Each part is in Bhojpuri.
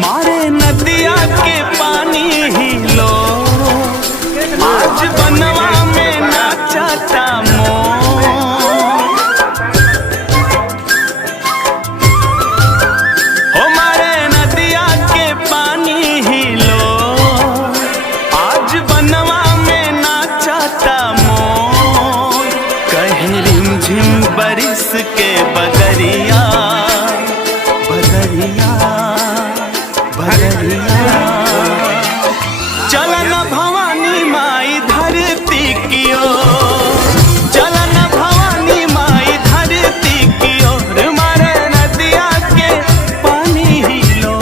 मारे नदिया के पानी ही लो, आज बनवा में नाचता मोर। हो मारे नदिया के पानी ही लो, आज बनवा में नाचता मोर। कहे रिमझिम बरिस के बदरिया बदरिया बदरिया। चलन भवानी माई धरती की ओर, चलन भवानी माई धरती की ओर। मारे नदिया के पानी ही लो।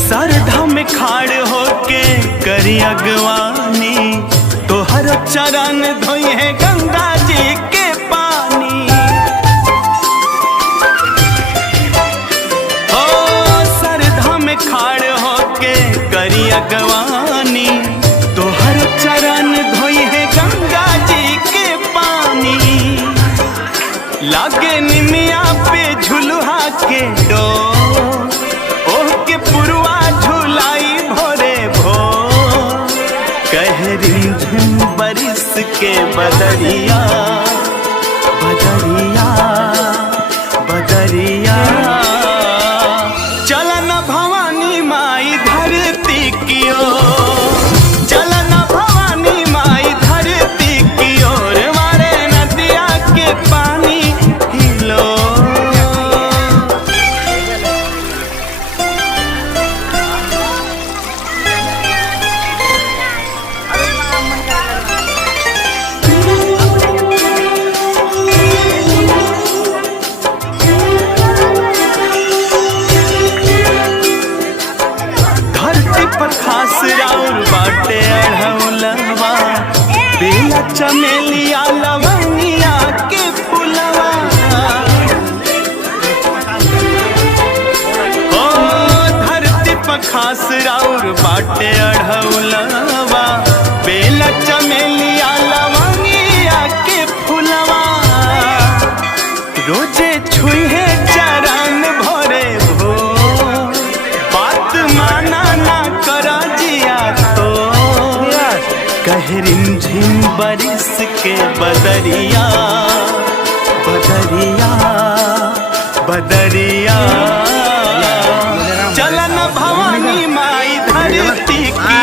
सरधा में खाड़ होके करी अगवानी, तोहर चरण धोई है गंगा जी के पानी। ओ सरधा में खाड़ होके करी अगवानी, तोहर चरण धोई है गंगा जी के पानी। लागे निमिया पे झुलुहा के डोर, ओह के पुरवा झुलाई भोरे भोर। कह रिमझिम बरिस के बदरिया बदरिया बदरिया। चलन भवानी माई धरती की ओर, चलन भवानी माई धरती की ओर। मारे नदिया के पानी हिलो। खास राउर बाटे अढ़ौलवा, बेला चमेलिया लवंगिया के फुलवा। ओ धरती पर खास राउर बाटे अढ़ौलवा, बेला चमेलिया लवंगिया के फुलवा। रोजे छुई है चरण भोरे भोर, बात माना ना करा जिया तो। कह रिमझिम बरिस के बदरिया बदरिया बदरिया। चलन भवानी माई धरती की